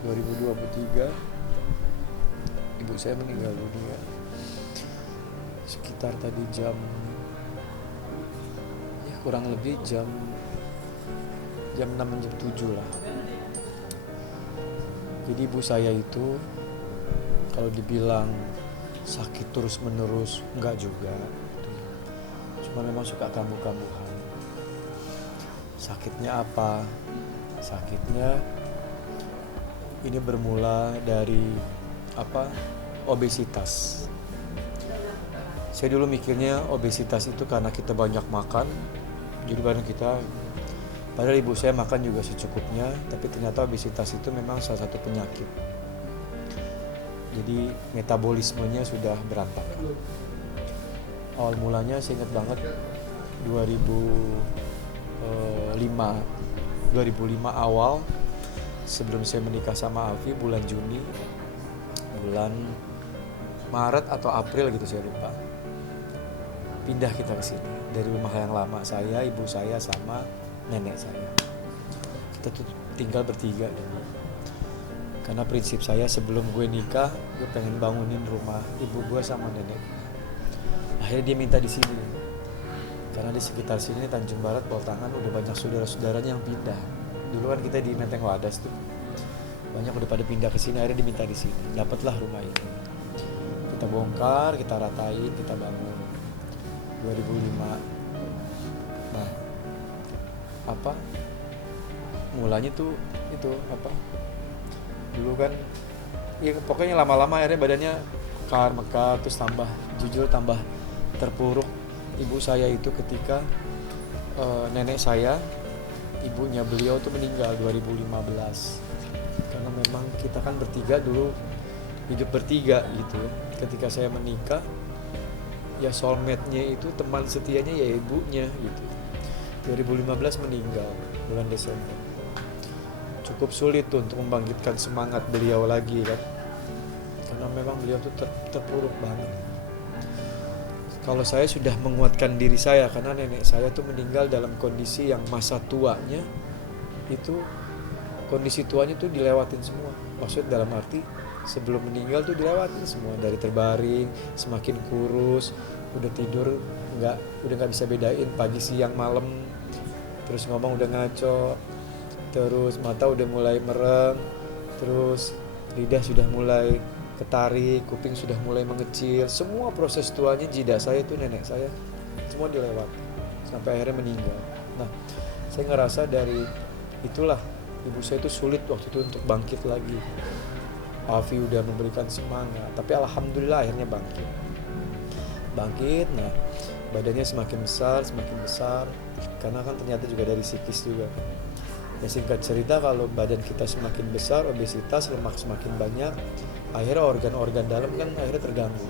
2023 ibu saya meninggal dunia sekitar tadi jam, ya kurang lebih jam 6 jam 7 lah. Jadi ibu saya itu kalau dibilang sakit terus menerus enggak juga, cuma memang suka kambuh-kambuhan. Sakitnya apa? Sakitnya ini bermula dari obesitas. Saya dulu mikirnya obesitas itu karena kita banyak makan, jadi badan kita, padahal ibu saya makan juga secukupnya, tapi ternyata obesitas itu memang salah satu penyakit. Jadi metabolismenya sudah berantakan. Awal mulanya saya ingat banget 2005 awal, sebelum saya menikah sama Alfi, bulan Juni, bulan Maret atau April gitu saya lupa, pindah kita ke sini dari rumah yang lama, saya, ibu saya sama nenek saya. Kita tuh tinggal bertiga dulu. Karena prinsip saya sebelum gue nikah, gue pengen bangunin rumah ibu gue sama nenek. Akhirnya dia minta di sini. Karena di sekitar sini Tanjung Barat, Boltangan udah banyak saudara-saudaranya yang pindah. Dulu kan kita di Menteng Wadas tuh. Banyak udah pada pindah ke sini, akhirnya diminta di sini. Dapatlah rumah ini. Kita bongkar, kita ratain, kita bangun 2005. Nah, mulanya tuh itu dulu kan ya pokoknya lama-lama akhirnya badannya mekar terus tambah terpuruk. Ibu saya itu ketika nenek saya, ibunya beliau tuh meninggal 2015. Karena memang kita kan bertiga dulu hidup bertiga gitu. Ketika saya menikah, ya soulmate-nya itu, teman setianya ya ibunya gitu. 2015 meninggal bulan Desember. Cukup sulit tuh untuk membangkitkan semangat beliau lagi kan, karena memang beliau tuh terpuruk banget. Kalau saya sudah menguatkan diri saya, karena nenek saya tuh meninggal dalam kondisi yang masa tuanya itu, kondisi tuanya tuh dilewatin semua. Maksud dalam arti sebelum meninggal tuh dilewatin semua, dari terbaring, semakin kurus, udah tidur udah nggak bisa bedain pagi siang malam, terus ngomong udah ngaco, terus mata udah mulai merem, terus lidah sudah mulai ketarik, kuping sudah mulai mengecil. Semua proses tuanya jidat saya itu, nenek saya, semua dilewati sampai akhirnya meninggal. Nah, saya ngerasa dari itulah ibu saya itu sulit waktu itu untuk bangkit lagi. Alfi udah memberikan semangat, tapi alhamdulillah akhirnya bangkit. Nah, badannya semakin besar, karena kan ternyata juga dari psikis juga. Ya singkat cerita, kalau badan kita semakin besar, obesitas, lemak semakin banyak, akhirnya organ-organ dalam kan akhirnya terganggu.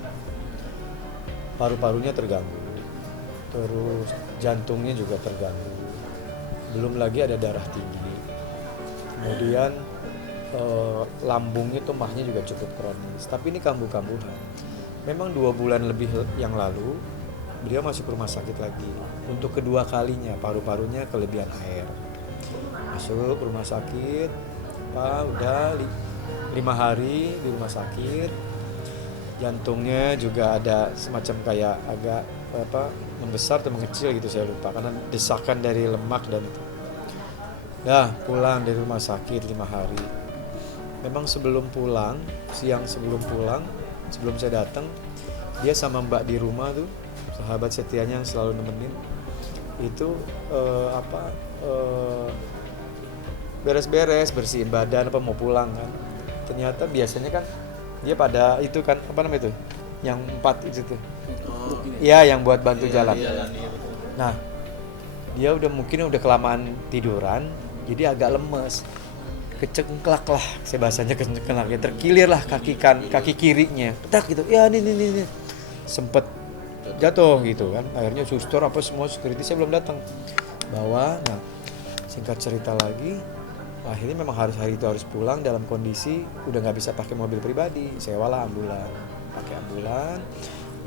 Paru-parunya terganggu, terus jantungnya juga terganggu. Belum lagi ada darah tinggi. Kemudian lambungnya, tumbahnya juga cukup kronis. Tapi ini kambuh-kambuhan. Memang 2 bulan lebih yang lalu beliau masuk rumah sakit lagi. Untuk kedua kalinya, paru-parunya kelebihan air. Masuk rumah sakit, udah 5 hari di rumah sakit. Jantungnya juga ada semacam kayak agak membesar atau mengecil gitu, saya lupa, karena desakan dari lemak dan itu. Pulang dari rumah sakit 5 hari. Memang sebelum pulang, sebelum saya datang, dia sama mbak di rumah tuh, sahabat setianya yang selalu nemenin, itu beres-beres, bersihin badan mau pulang kan. Ternyata biasanya kan dia pada itu kan itu yang 4 itu tuh, iya, yang buat bantu jalan. Nah, dia mungkin udah kelamaan tiduran, jadi agak lemes, kecengklak lah, saya bahasanya kecengklak ya, terkilir lah kaki kirinya, petak gitu ya, nih sempet jatuh gitu kan. Akhirnya suster semua security, saya belum datang bawa. Nah, singkat cerita lagi, akhirnya memang hari itu harus pulang dalam kondisi udah nggak bisa pakai mobil pribadi, sewalah pakai ambulan,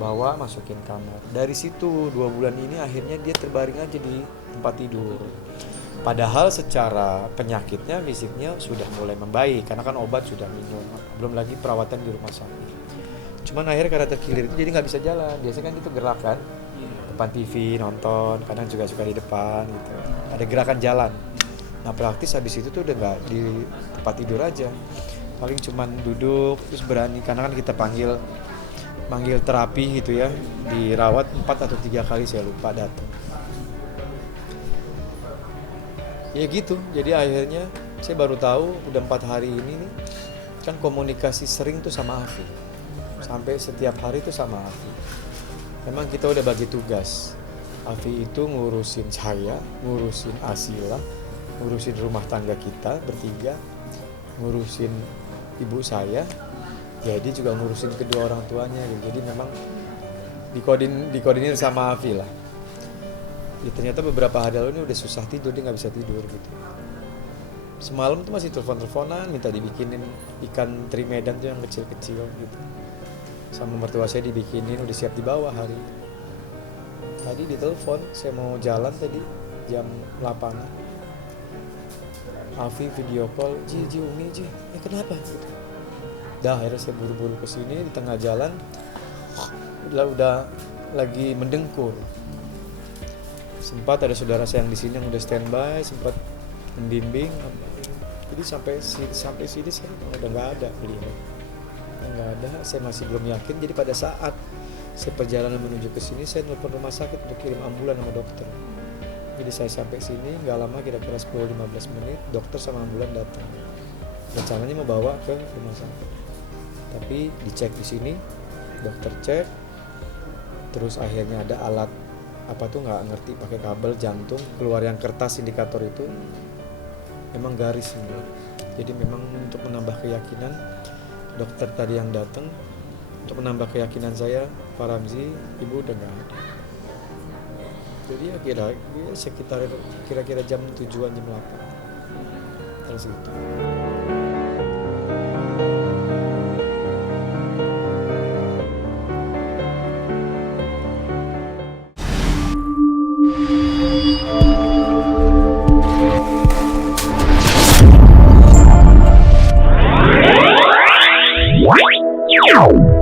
bawa, masukin kamar. Dari situ 2 bulan ini akhirnya dia terbaring aja di tempat tidur. Padahal secara penyakitnya, fisiknya sudah mulai membaik karena kan obat sudah minum, belum lagi perawatan di rumah sakit. Cuman akhirnya karena terkilir itu jadi nggak bisa jalan. Biasanya kan itu gerak kan, depan TV nonton, kadang juga suka di depan gitu. Ada gerakan jalan. Nah praktis habis itu tuh udah nggak di tempat tidur aja, paling cuman duduk terus berani karena kan kita manggil terapi gitu ya, dirawat 4 atau 3 kali saya lupa datang. Ya gitu, jadi akhirnya saya baru tahu udah 4 hari ini nih, kan komunikasi sering tuh sama Afi, sampai setiap hari tuh sama Afi. Memang kita udah bagi tugas, Afi itu ngurusin saya, ngurusin Asila, ngurusin rumah tangga kita bertiga, ngurusin ibu saya, jadi juga ngurusin kedua orang tuanya gitu. Jadi memang dikoordinir sama Afi lah. Ya, ternyata beberapa hari lalu ini udah susah tidur, dia nggak bisa tidur gitu. Semalam tuh masih telepon-teleponan minta dibikinin ikan teri Medan tuh yang kecil-kecil gitu, sama mertua saya dibikinin, udah siap dibawa hari ini. Tadi ditelepon, saya mau jalan tadi jam 8-an, Afi video call, Ji Umi Ji, kenapa gitu. Dah akhirnya saya buru-buru kesini, di tengah jalan udah lagi mendengkur. Sempat ada saudara saya yang di sini yang udah standby, sempat membimbing. Jadi sampai sini saya udah nggak ada beliau, nggak ada. Saya masih belum yakin. Jadi pada saat saya perjalanan menuju ke sini, saya telepon rumah sakit untuk kirim ambulan sama dokter. Jadi saya sampai sini nggak lama, kira-kira 10-15 menit, dokter sama ambulan datang. Rencananya mau bawa ke rumah sakit, tapi dicek di sini, dokter cek, terus akhirnya ada alat apa tuh nggak ngerti, pakai kabel jantung keluar yang kertas indikator itu, memang garis semua. Jadi memang untuk menambah keyakinan, dokter tadi yang datang untuk menambah keyakinan saya, Pak Ramzi, ibu udah nggak ada. Jadi ya sekitar kira-kira jam 7-an, jam 8 terus gitu. Wow.